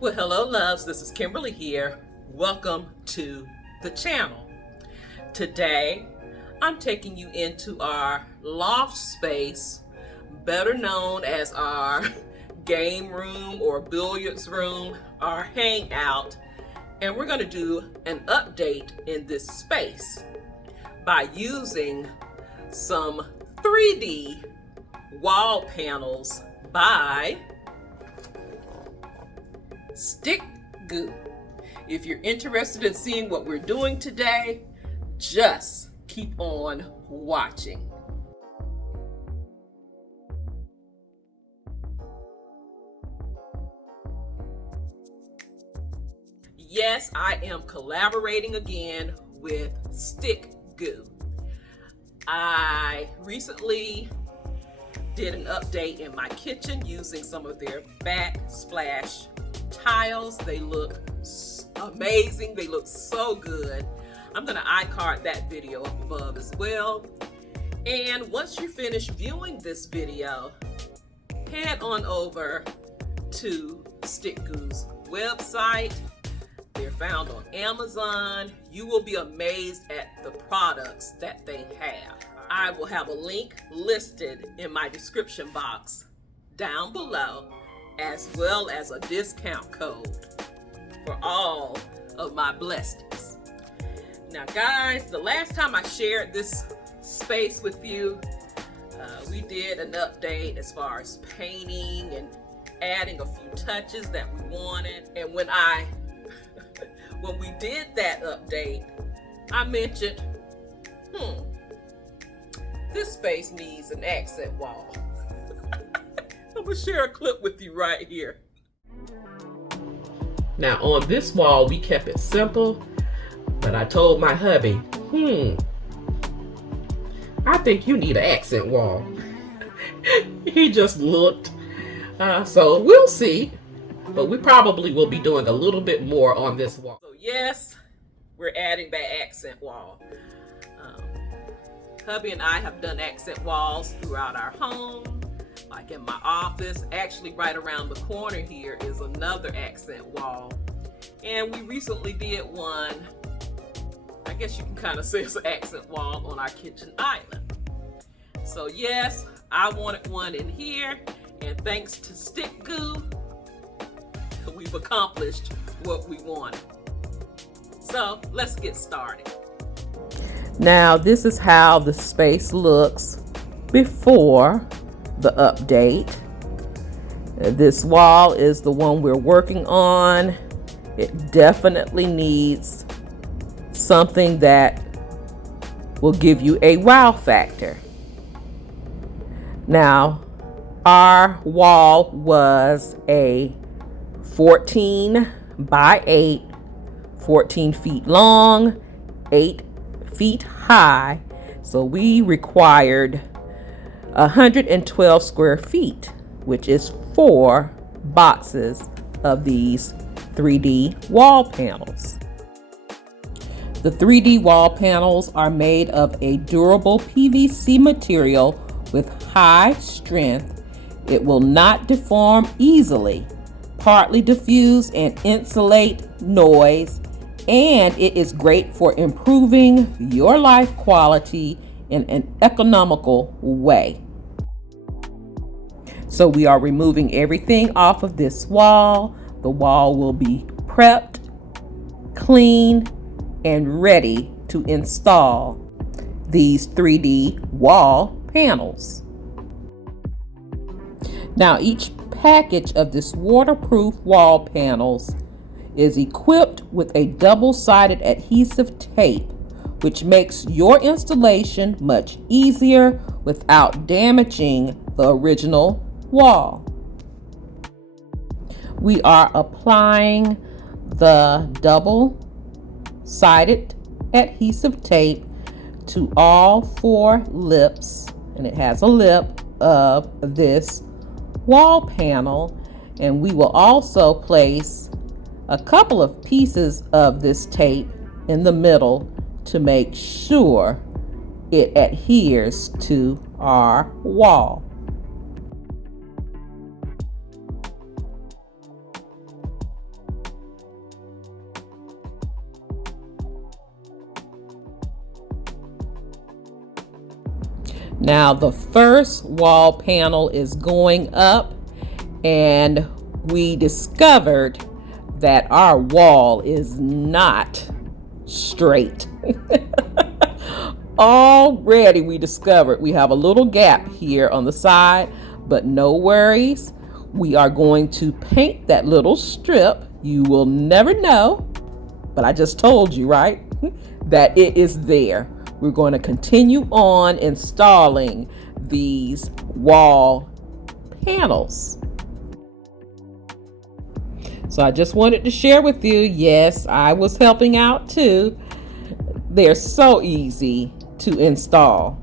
Well, hello loves, this is Kimberly here. Welcome to the channel. Today, I'm taking you into our loft space, better known as our game room or billiards room, our hangout, and we're going to do an update in this space by using some 3D wall panels by Stickgoo. If you're interested in seeing what we're doing today, just keep on watching. Yes, I am collaborating again with Stickgoo. I recently did an update in my kitchen using some of their backsplash tiles. They look amazing. They look so good. I'm going to iCard that video up above as well. And once you finish viewing this video, head on over to Stickgoo's website. They're found on Amazon. You will be amazed at the products that they have. I will have a link listed in my description box down below, as well as a discount code for all of my blessings. Now guys, the last time I shared this space with you, we did an update as far as painting and adding a few touches that we wanted. And when we did that update, I mentioned, this space needs an accent wall. I'm gonna share a clip with you right here. Now on this wall, we kept it simple, but I told my hubby, I think you need an accent wall. He just looked. So we'll see, but we probably will be doing a little bit more on this wall. So yes, we're adding that accent wall. Hubby and I have done accent walls throughout our home. Like in my office, actually right around the corner here is another accent wall. And we recently did one, I guess you can kind of say it's an accent wall on our kitchen island. So yes, I wanted one in here, and thanks to Stickgoo, we've accomplished what we wanted. So let's get started. Now this is how the space looks before the update. This wall is the one we're working on. It definitely needs something that will give you a wow factor. Now, our wall was a 14 by 8, 14 feet long, 8 feet high. So we required 112 square feet, which is 4 boxes of these 3D wall panels. The 3D wall panels are made of a durable PVC material with high strength. It will not deform easily, partly diffuse and insulate noise, and it is great for improving your life quality in an economical way. So we are removing everything off of this wall. The wall will be prepped, cleaned, and ready to install these 3D wall panels. Now each package of this waterproof wall panels is equipped with a double-sided adhesive tape, which makes your installation much easier without damaging the original wall. We are applying the double-sided adhesive tape to all 4 lips, and it has a lip of this wall panel, and we will also place a couple of pieces of this tape in the middle to make sure it adheres to our wall. Now the first wall panel is going up, and we discovered that our wall is not straight. Already we discovered we have a little gap here on the side, but no worries. We are going to paint that little strip. You will never know, but I just told you, right? That it is there. We're going to continue on installing these wall panels. So I just wanted to share with you, yes, I was helping out too. They're so easy to install.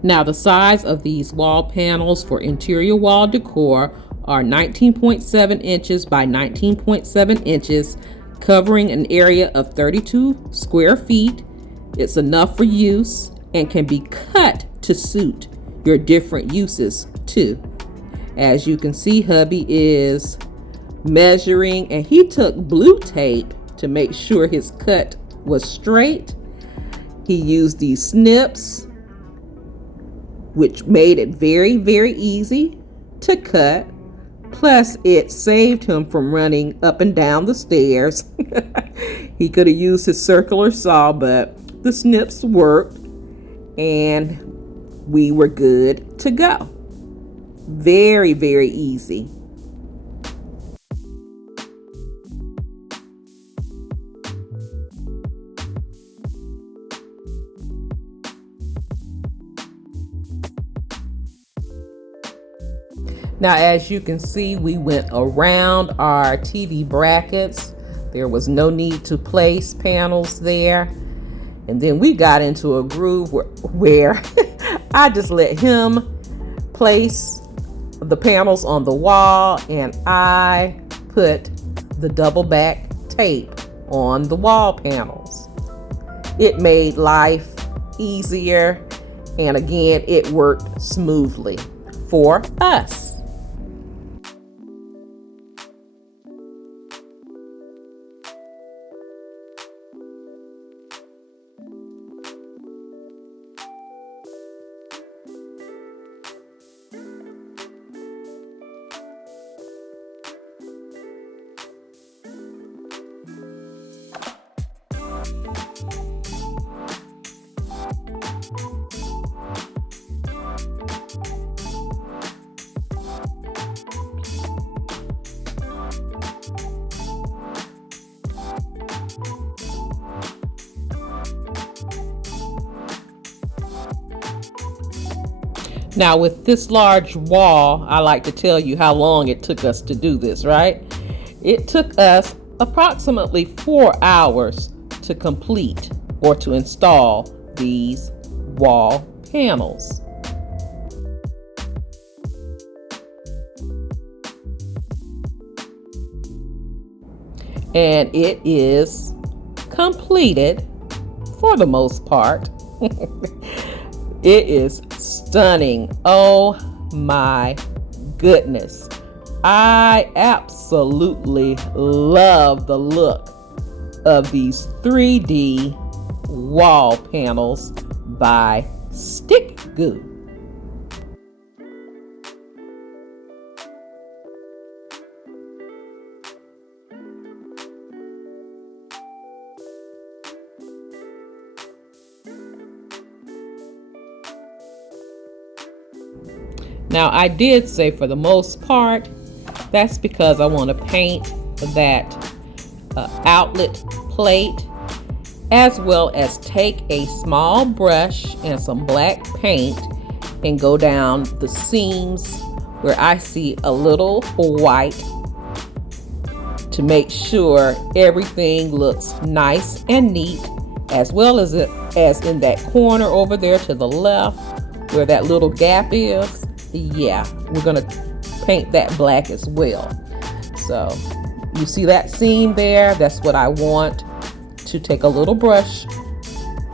Now the size of these wall panels for interior wall decor are 19.7 inches by 19.7 inches, covering an area of 32 square feet. It's enough for use and can be cut to suit your different uses too. As you can see, hubby is measuring, and he took blue tape to make sure his cut was straight. He used these snips, which made it very, very easy to cut. Plus, it saved him from running up and down the stairs. He could have used his circular saw, but the snips worked, and we were good to go. Very, very easy. Now, as you can see, we went around our TV brackets. There was no need to place panels there. And then we got into a groove where I just let him place the panels on the wall, and I put the double back tape on the wall panels. It made life easier, and again, it worked smoothly for us. Now with this large wall, I like to tell you how long it took us to do this, right? It took us approximately 4 hours to complete or to install these wall panels. And it is completed for the most part. It is stunning. Oh my goodness. I absolutely love the look of these 3D wall panels by Stickgoo. Now I did say for the most part, that's because I want to paint that outlet plate, as well as take a small brush and some black paint and go down the seams where I see a little white to make sure everything looks nice and neat, as well as in that corner over there to the left where that little gap is. Yeah, we're gonna paint that black as well. So you see that seam there? That's what I want to take a little brush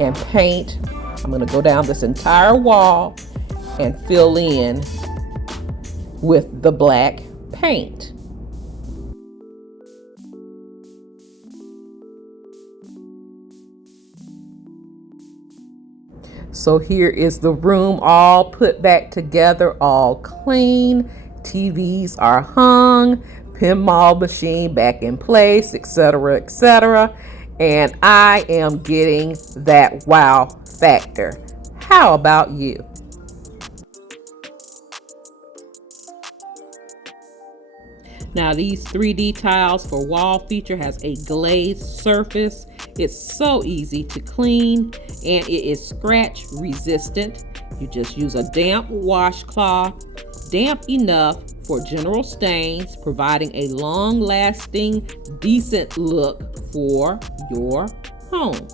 and paint. I'm gonna go down this entire wall and fill in with the black paint. So here is the room all put back together, all clean. TVs are hung, pinball machine back in place, etc., etc. And I am getting that wow factor. How about you? Now these 3D tiles for wall feature has a glazed surface. It's so easy to clean and it is scratch resistant. You just use a damp washcloth, damp enough for general stains, providing a long-lasting, decent look for your home.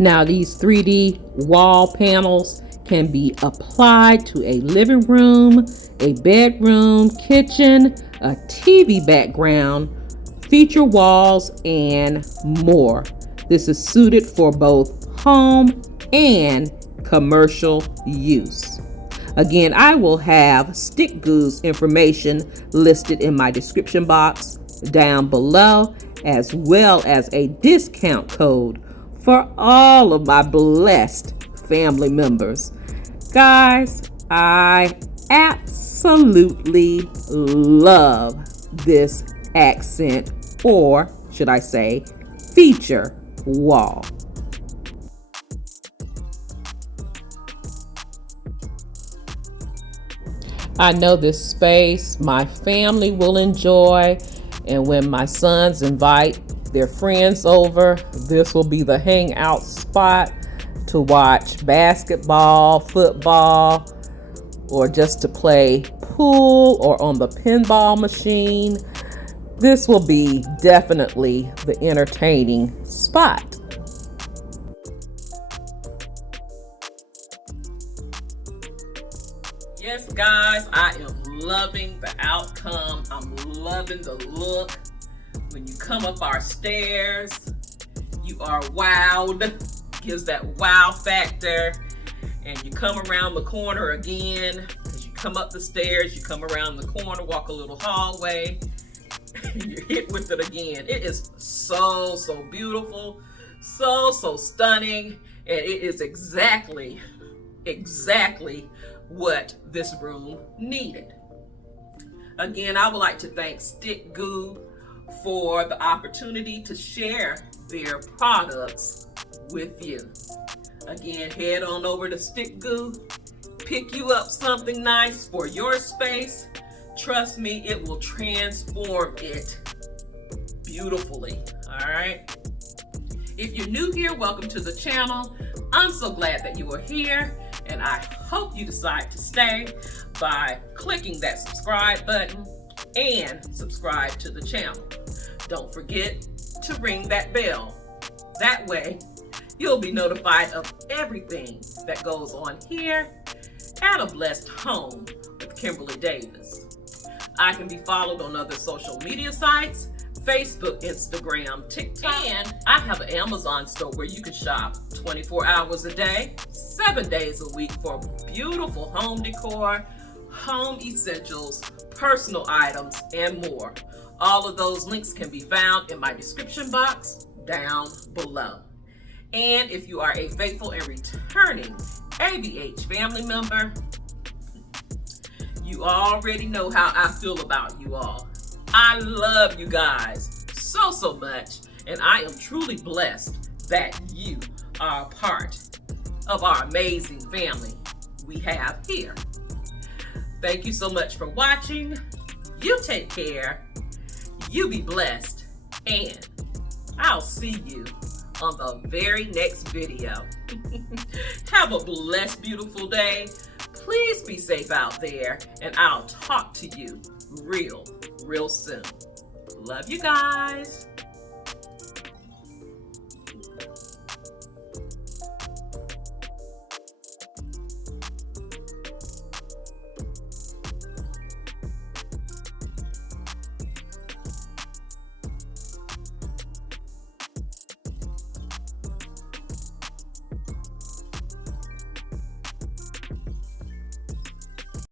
Now these 3D wall panels can be applied to a living room, a bedroom, kitchen, a TV background, feature walls, and more. This is suited for both home and commercial use. Again, I will have Stickgoo's information listed in my description box down below, as well as a discount code for all of my blessed family members. Guys, I absolutely love this accent, or should I say feature wall. I know this space my family will enjoy, and when my sons invite their friends over, this will be the hangout spot to watch basketball, football, or just to play pool or on the pinball machine. This will be definitely the entertaining spot. Yes, guys, I am loving the outcome. I'm loving the look. When you come up our stairs, you are wowed. Gives that wow factor. And you come around the corner again. As you come up the stairs, you come around the corner, walk a little hallway, and you're hit with it again. It is so, so beautiful, so, so stunning, and it is exactly what this room needed. Again, I would like to thank Stickgoo for the opportunity to share their products with you. Again, head on over to Stickgoo, pick you up something nice for your space. Trust me, it will transform it beautifully. All right. If you're new here, welcome to the channel. I'm so glad that you are here, and I hope you decide to stay by clicking that subscribe button and subscribe to the channel. Don't forget to ring that bell. That way, you'll be notified of everything that goes on here at A Blessed Home with Kimberly Davis. I can be followed on other social media sites, Facebook, Instagram, TikTok, and I have an Amazon store where you can shop 24 hours a day, 7 days a week for beautiful home decor, home essentials, personal items, and more. All of those links can be found in my description box down below. And if you are a faithful and returning ABH family member, you already know how I feel about you all. I love you guys so, so much, and I am truly blessed that you are a part of our amazing family we have here. Thank you so much for watching. You take care, you be blessed, and I'll see you on the very next video. Have a blessed, beautiful day. Please be safe out there, and I'll talk to you real soon. Love you guys.